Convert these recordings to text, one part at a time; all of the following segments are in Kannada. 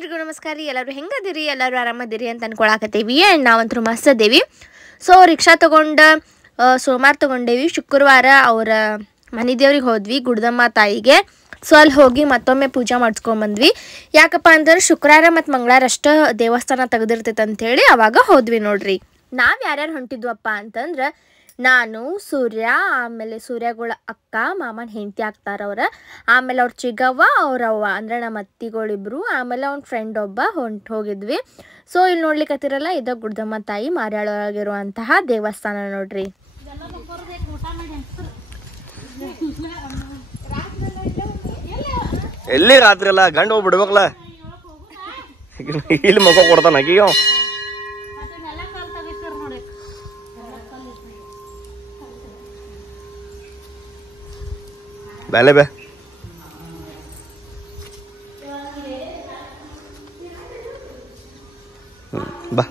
ಎಲ್ರಿಗೂ ನಮಸ್ಕಾರ ರೀ. ಎಲ್ಲರೂ ಹೆಂಗದಿರಿ? ಎಲ್ಲರೂ ಆರಾಮದಿರಿ ಅಂತ ಅನ್ಕೊಳಕತ್ತೀವಿ. ಆ್ಯಂಡ್ ನಾವಂತರೂ ಮಸ್ತ್ ಅದೇವಿ. ಸೊ ರಿಕ್ಷಾ ತೊಗೊಂಡು ಸೋಮವಾರ ತೊಗೊಂಡೇವಿ. ಶುಕ್ರವಾರ ಅವರ ಮನೆ ದೇವ್ರಿಗೆ ಹೋದ್ವಿ, ಗುಡ್ದಮ್ಮ ತಾಯಿಗೆ. ಸೊ ಅಲ್ಲಿ ಹೋಗಿ ಮತ್ತೊಮ್ಮೆ ಪೂಜೆ ಮಾಡಿಸ್ಕೊಂಬಂದ್ವಿ. ಯಾಕಪ್ಪ ಅಂತಂದ್ರೆ ಶುಕ್ರವಾರ ಮತ್ತು ಮಂಗಳವಾರ ಅಷ್ಟು ದೇವಸ್ಥಾನ ತೆಗೆದಿರ್ತೈತೆ ಅಂಥೇಳಿ ಅವಾಗ ಹೋದ್ವಿ ನೋಡ್ರಿ. ನಾವು ಯಾರ್ಯಾರು ಹೊಂಟಿದ್ವಪ್ಪ ಅಂತಂದ್ರೆ ನಾನು, ಸೂರ್ಯ, ಆಮೇಲೆ ಸೂರ್ಯಗಳ ಅಕ್ಕ, ಮಾಮನ ಹೆಂಡತಿ ಆಗ್ತಾರವ್ರ, ಆಮೇಲೆ ಅವ್ರ ಚಿಗವ್ವ, ಅವ್ರವ್ವ ಅಂದರೆ ನಮ್ಮ ಅತ್ತಿಗಳಿಬ್ರು, ಆಮೇಲೆ ಅವ್ನ ಫ್ರೆಂಡ್ ಒಬ್ಬ ಹೋಗಿದ್ವಿ. ಸೊ ಇಲ್ಲಿ ನೋಡ್ಲಿಕ್ಕತ್ತಿರಲ್ಲ, ಇದು ಗುಡ್ದಮ್ಮ ತಾಯಿ ಮಾರ್ಯಾಳೊಳಗಿರುವಂತಹ ದೇವಸ್ಥಾನ ನೋಡ್ರಿ. ಎಲ್ಲಿ ರಾತ್ರಿ ಅಲ್ಲ ಗಂಡ ಹೋಗಿ ಬಿಡ್ಬೇಕಲ್ಲ, ಇಲ್ಲಿ ಮಗ ಕೊಡ್ತಾನ ಆಕಿಗೆ. ಬೇಲೆ ಬೇ ಬಾ.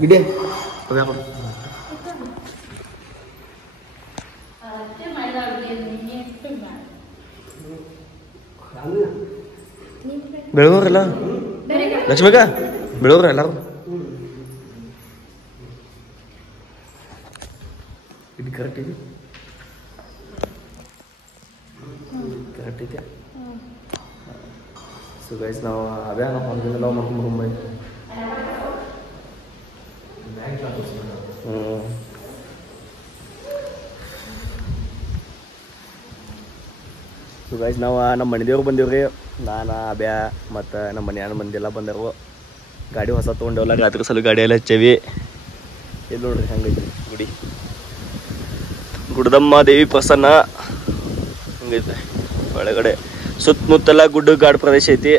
ಗಿಡ ಬೆಳಗೋರಲ್ಲ ಲಕ್ಷ್ಮಿಗ ಬೆಳಗೋರ ಎಲ್ಲಾರು ಇದು ಕರೆಕ್ಟ್ ಇದೆ, ಕರೆಕ್ಟ್ ಇದೆಯಾ? ಸೊ ಗೈಸ್ ನಾವು ಅದೇ ನಾವು ಹೊಂದಿಲ್ಲ, ನಾವು ಮಾಡ್ಕೊಂಡ್ಬಂಬೈ. ಸೊ ಗೈಸ್ ನಾವು ನಮ್ಮ ಮನೆ ದೇವ್ರು ಬಂದೇವ್ರಿ. ನಾನು ಅಬ್ಯಾ ಮತ್ತು ನಮ್ಮ ಮನೆಯವ್ರ ಮಂದಿ ಎಲ್ಲ ಬಂದರು. ಗಾಡಿ ಹೊಸ ತೊಗೊಂಡೇವಲ್ಲ, ರಾತ್ರಿ ಸಲ ಗಾಡಿ ಎಲ್ಲ ಹಚ್ಚೇವಿ. ಇಲ್ಲಿ ನೋಡ್ರಿ ಹಂಗೈತಿ ಗುಡಿ, ಗುಡ್ದಮ್ಮ ದೇವಿ ಪ್ರಸನ್ನ ಹಂಗೈತೆ. ಒಳಗಡೆ ಸುತ್ತಮುತ್ತಲ ಗುಡ್ಡ ಗಾಡು ಪ್ರದೇಶ ಐತಿ.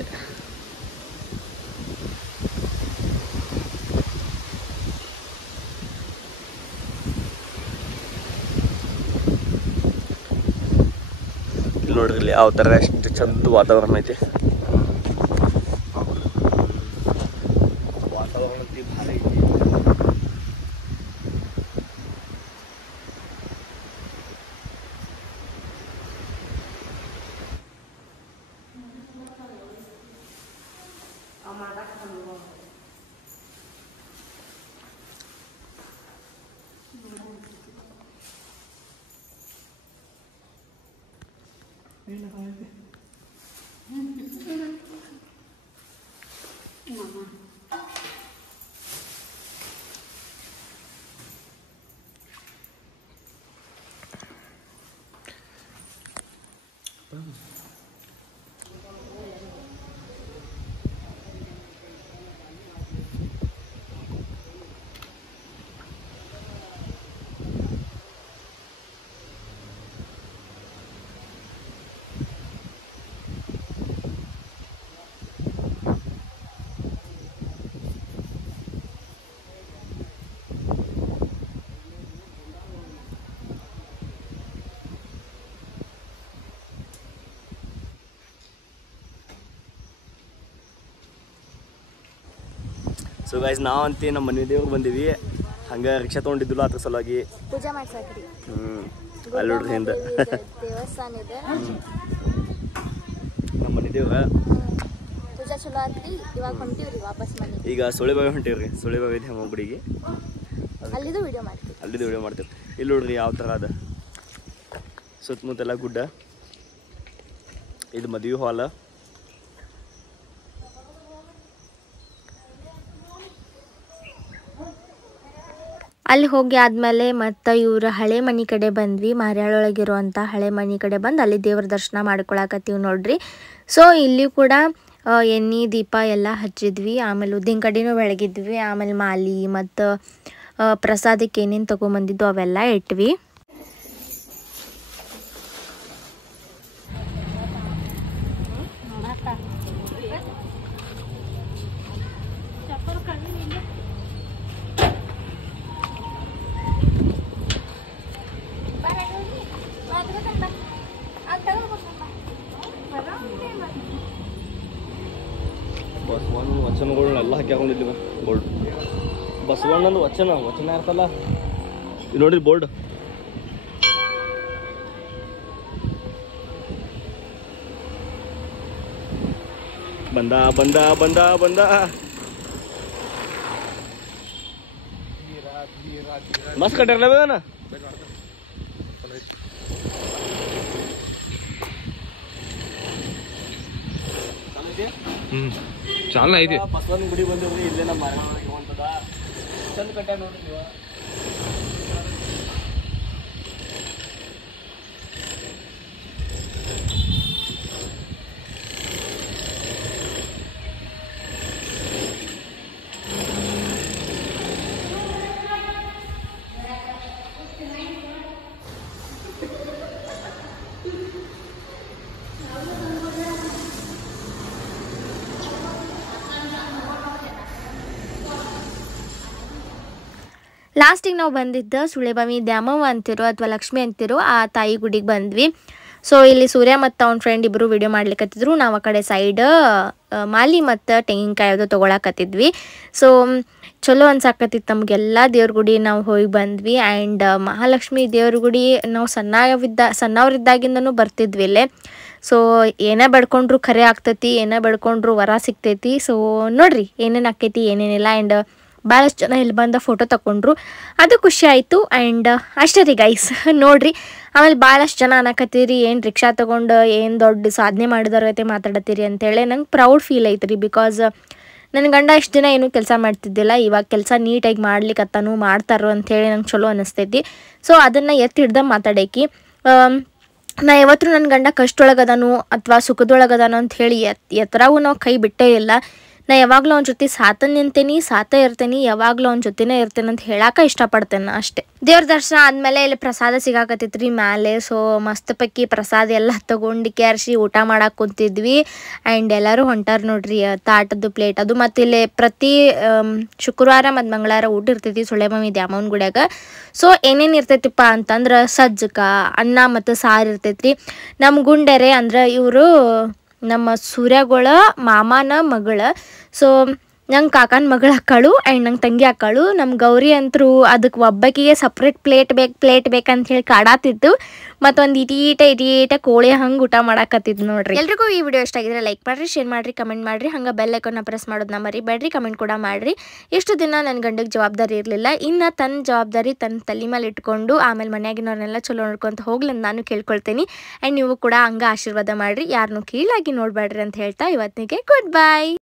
ಇಲ್ಲಿ ನೋಡ್ರಿ ಇಲ್ಲಿ ಯಾವ ಥರ ಎಷ್ಟು ಚಂದ ವಾತಾವರಣ ಐತಿ. ವಾತಾವರಣ ಭಾಳ ಐತಿ. ಸೊ ಗೈಸ್ ನಾವಂತಿ ನಮ್ಮ ಮನೆ ದೇವ್ರಿಗೆ ಬಂದೀವಿ ಹಂಗೆ ರಿಕ್ಷಾ ತೊಗೊಂಡಿದ್ದಿಲ್ಲ ಅದ್ರ ಸಲುವಾಗಿ ಪೂಜೆ ಮಾಡ್ಸಾಕ್ರಿ. ಅಲ್ಲಿ ನೋಡ್ರಿ ಹಿಂದೆ ದೇವಸ್ಥಾನ ಇದೆ, ನಮ್ಮ ಮನೆ ದೇವ್ರ ಪೂಜೆ ಚಲೋ ಆತ್ರಿ. ಇವಾಗ ಹೊಂಟಿವ್ರಿ ವಾಪಸ್ ಮನೆ. ಈಗ ಸುಳಿಬಾವಿ ಹೊಂಟೀವ್ರಿ. ಸುಳಿಬಾವಿ ಇದೆ ನಮ್ಮ ಗುಡಿಗೆ, ಅಲ್ಲಿದು ವಿಡಿಯೋ ಮಾಡ್ತೀವಿ. ಅಲ್ಲಿದ್ದು ವಿಡಿಯೋ ಮಾಡ್ತೀವಿ. ಇಲ್ಲಿ ನೋಡ್ರಿ ಯಾವ ಥರ ಅದ ಸುತ್ತಮುತ್ತೆಲ್ಲ ಗುಡ್ಡ. ಇದು ಮದುವೆ ಹಾಲ್. ಅಲ್ಲಿ ಹೋಗಿ ಆದಮೇಲೆ ಮತ್ತು ಇವ್ರ ಹಳೆ ಮನೆ ಕಡೆ ಬಂದ್ವಿ. ಮಾರ್ಯಾಳೊಳಗಿರುವಂಥ ಹಳೆ ಮನೆ ಕಡೆ ಬಂದು ಅಲ್ಲಿ ದೇವ್ರ ದರ್ಶನ ಮಾಡ್ಕೊಳಕತ್ತೀವಿ ನೋಡ್ರಿ. ಸೊ ಇಲ್ಲಿ ಕೂಡ ಎಣ್ಣೆ ದೀಪ ಎಲ್ಲ ಹಚ್ಚಿದ್ವಿ. ಆಮೇಲೆ ಉದ್ದಿನ ಕಡೆನೂ ಬೆಳಗಿದ್ವಿ. ಆಮೇಲೆ ಮಾಲಿ ಮತ್ತು ಪ್ರಸಾದಕ್ಕೆ ಏನೇನು ತೊಗೊಂಬಂದಿದ್ದು ಅವೆಲ್ಲ ಇಟ್ವಿ. ಬಸವಣ್ಣನ ವಚನಗಳನ್ನೆಲ್ಲ ಹಾಕಿ ಹಾಕೊಂಡಿದ್ವಿ. ಬೋರ್ಡ್ ಬಸವಣ್ಣಂದು ವಚನ ಇರ್ತಲ್ಲ, ಇದು ನೋಡ್ರಿ ಬೋರ್ಡ್. ಬಂದ ಬಂದ ಬಂದ ಬಂದ ಮಸ್ತ್ ಕಟ್ಟಿರಲ್ಲ ಬೇನ. ಚಾಲ ಐತಿ. ಬಸವನ ಗುಡಿ ಬಂದಿವ್ರಿ. ಇಲ್ಲೇ ನಮ್ಮ ಇರುವಂತದ ಚಂದ ಕಟ್ಟ ನೋಡ್ರಿ ನೀವು. ಲಾಸ್ಟಿಗೆ ನಾವು ಬಂದಿದ್ದು ಸುಳೆಬಾವಿ ದ್ಯಾಮವ್ವ ಅಂತಿರೋ ಅಥವಾ ಲಕ್ಷ್ಮಿ ಅಂತಿರೋ ಆ ತಾಯಿ ಗುಡಿಗೆ ಬಂದ್ವಿ. ಸೊ ಇಲ್ಲಿ ಸೂರ್ಯ ಮತ್ತು ಅವ್ನ ಫ್ರೆಂಡ್ ಇಬ್ಬರು ವಿಡಿಯೋ ಮಾಡ್ಲಿಕ್ಕತ್ತಿದ್ರು. ನಾವು ಆ ಕಡೆ ಸೈಡ್ ಮಾಲಿ ಮತ್ತು ತೆಂಗಿನಕಾಯಿ ಯಾವುದು ತೊಗೊಳಕತ್ತಿದ್ವಿ. ಸೊ ಚಲೋ ಅನ್ಸಾಕತ್ತಿತ್ತು ನಮಗೆಲ್ಲ ದೇವ್ರ ಗುಡಿ ನಾವು ಹೋಗಿ ಬಂದ್ವಿ. ಆ್ಯಂಡ್ ಮಹಾಲಕ್ಷ್ಮಿ ದೇವ್ರ ಗುಡಿ ನಾವು ಸಣ್ಣವ್ರಿದ್ದಾಗಿಂದನೂ ಬರ್ತಿದ್ವಿ ಇಲ್ಲೇ. ಸೊ ಏನೇ ಬೆಡ್ಕೊಂಡ್ರು ಖರೆ ಆಗ್ತೈತಿ, ಏನೇ ಬೆಡ್ಕೊಂಡ್ರು ವರ ಸಿಗ್ತೈತಿ. ಸೊ ನೋಡ್ರಿ ಏನೇನು ಆಕೈತಿ ಏನೇನಿಲ್ಲ. ಆ್ಯಂಡ್ ಭಾಳಷ್ಟು ಜನ ಇಲ್ಲಿ ಬಂದ ಫೋಟೋ ತಗೊಂಡ್ರು, ಅದು ಖುಷಿ ಆಯಿತು. ಆ್ಯಂಡ್ ಅಷ್ಟೇ ರೀ ಗೈಸ್ ನೋಡ್ರಿ. ಆಮೇಲೆ ಭಾಳಷ್ಟು ಜನ ಅನ್ನಕತ್ತೀರಿ ಏನು ರಿಕ್ಷಾ ತೊಗೊಂಡು ಏನು ದೊಡ್ಡ ಸಾಧನೆ ಮಾಡಿದವ್ರ ಜೊತೆ ಮಾತಾಡತ್ತೀರಿ ಅಂತೇಳಿ ನಂಗೆ ಪ್ರೌಡ್ ಫೀಲ್ ಐತ್ರಿ. ಬಿಕಾಸ್ ನನ್ನ ಗಂಡ ಇಷ್ಟು ದಿನ ಏನೂ ಕೆಲಸ ಮಾಡ್ತಿದ್ದಿಲ್ಲ, ಇವಾಗ ಕೆಲಸ ನೀಟಾಗಿ ಮಾಡ್ಲಿಕ್ಕತ್ತಾನು ಮಾಡ್ತಾರೋ ಅಂಥೇಳಿ ನಂಗೆ ಚಲೋ ಅನ್ನಿಸ್ತೈತಿ. ಸೊ ಅದನ್ನು ಹಿಡ್ದ ಮಾತಾಡೇಕಿ. ನಾ ಯಾವತ್ತೂ ನನ್ನ ಗಂಡ ಕಷ್ಟೊಳಗದಾನು ಅಥವಾ ಸುಖದೊಳಗದಾನು ಅಂಥೇಳಿ ಎತ್ತರಾಗೂ ನಾವು ಕೈ ಬಿಟ್ಟೇ ಇಲ್ಲ. ನಾ ಯಾವಾಗಲೂ ಅವ್ನ ಜೊತೆ ಸಾತ ಇರ್ತೇನೆ, ಯಾವಾಗಲೂ ಅವ್ನ ಜೊತೆನೇ ಇರ್ತೇನೆ ಅಂತ ಹೇಳಕ್ಕೆ ಇಷ್ಟಪಡ್ತೇನೆ ಅಷ್ಟೇ. ದೇವ್ರ ದರ್ಶನ ಆದಮೇಲೆ ಇಲ್ಲಿ ಪ್ರಸಾದ ಸಿಗಾಕತ್ತೈತಿ ರೀ ಮ್ಯಾಲೆ. ಸೊ ಮಸ್ತ್ ಪಕ್ಕಿ ಪ್ರಸಾದ ಎಲ್ಲ ತೊಗೊಂಡು ಕ್ಯಾರ್ಸಿ ಊಟ ಮಾಡಕ್ಕೆ ಕುಂತಿದ್ವಿ. ಆ್ಯಂಡ್ ಎಲ್ಲರೂ ಹೊಂಟಾರ ನೋಡ್ರಿ ತಾಟದ್ದು ಪ್ಲೇಟ್ ಅದು. ಮತ್ತು ಇಲ್ಲಿ ಪ್ರತಿ ಶುಕ್ರವಾರ ಮತ್ತು ಮಂಗಳವಾರ ಊಟ ಇರ್ತೈತಿ ಸುಳೆಬಾವಿ ದ್ಯಾಮವ್ವನ ಗುಡಿಯಾಗ. ಸೊ ಏನೇನು ಇರ್ತೈತಿಪ್ಪ ಅಂತಂದ್ರೆ ಸಜ್ಜಕ, ಅನ್ನ ಮತ್ತು ಸಾರು ಇರ್ತೈತ್ರಿ. ನಮ್ಮ ಗುಂಡೆರೆ ಅಂದ್ರೆ ಇವರು ನಮ್ಮ ಸೂರ್ಯಗಳ ಮಾಮನ ಮಗಳ. ಸೊ ನಂಗೆ ಕಾಕನ ಮಗಳು ಹಾಕಾಳು ಆ್ಯಂಡ್ ನಂಗೆ ತಂಗಿ ಹಾಕಾಳು. ನಮ್ಮ ಗೌರಿ ಅಂತರೂ ಅದಕ್ಕೆ ಒಬ್ಬಕಿಗೆ ಸಪ್ರೇಟ್ ಪ್ಲೇಟ್ ಬೇಕಂತ ಹೇಳಿ ಕಾಡಾತಿತ್ತು. ಮತ್ತೊಂದು ಇಟೀಟ ಕೋಳಿ ಹಂಗೆ ಊಟ ಮಾಡಾಕತ್ತಿದ್ದು ನೋಡ್ರಿ. ಎಲ್ರಿಗೂ ಈ ವಿಡಿಯೋ ಇಷ್ಟ ಆಗಿದ್ರೆ ಲೈಕ್ ಮಾಡಿರಿ, ಶೇರ್ ಮಾಡಿರಿ, ಕಮೆಂಟ್ ಮಾಡಿರಿ. ಹಂಗೆ ಬೆಲ್ ಐಕಾನ್ನ ಪ್ರೆಸ್ ಮಾಡೋದನ್ನ ಮರಿಬೇಡ್ರಿ. ಕಮೆಂಟ್ ಕೂಡ ಮಾಡಿರಿ. ಇಷ್ಟು ದಿನ ನನ್ನ ಗಂಡಗೆ ಜವಾಬ್ದಾರಿ ಇರಲಿಲ್ಲ, ಇನ್ನು ತನ್ನ ಜವಾಬ್ದಾರಿ ತನ್ನ ತಲೆ ಮೇಲೆ ಇಟ್ಕೊಂಡು ಆಮೇಲೆ ಮನೆಯಾಗಿನವ್ರನ್ನೆಲ್ಲ ಚಲೋ ನೋಡ್ಕೊತ ಹೋಗ್ಲಿ ಅಂತ ನಾನು ಕೇಳ್ಕೊಳ್ತೀನಿ. ಆ್ಯಂಡ್ ನೀವು ಕೂಡ ಹಂಗೆ ಆಶೀರ್ವಾದ ಮಾಡಿರಿ, ಯಾರನ್ನೂ ಕೀಳಾಗಿ ನೋಡಬೇಡ್ರಿ ಅಂತ ಹೇಳ್ತಾ ಇವತ್ತಿಗೆ ಗುಡ್ ಬೈ.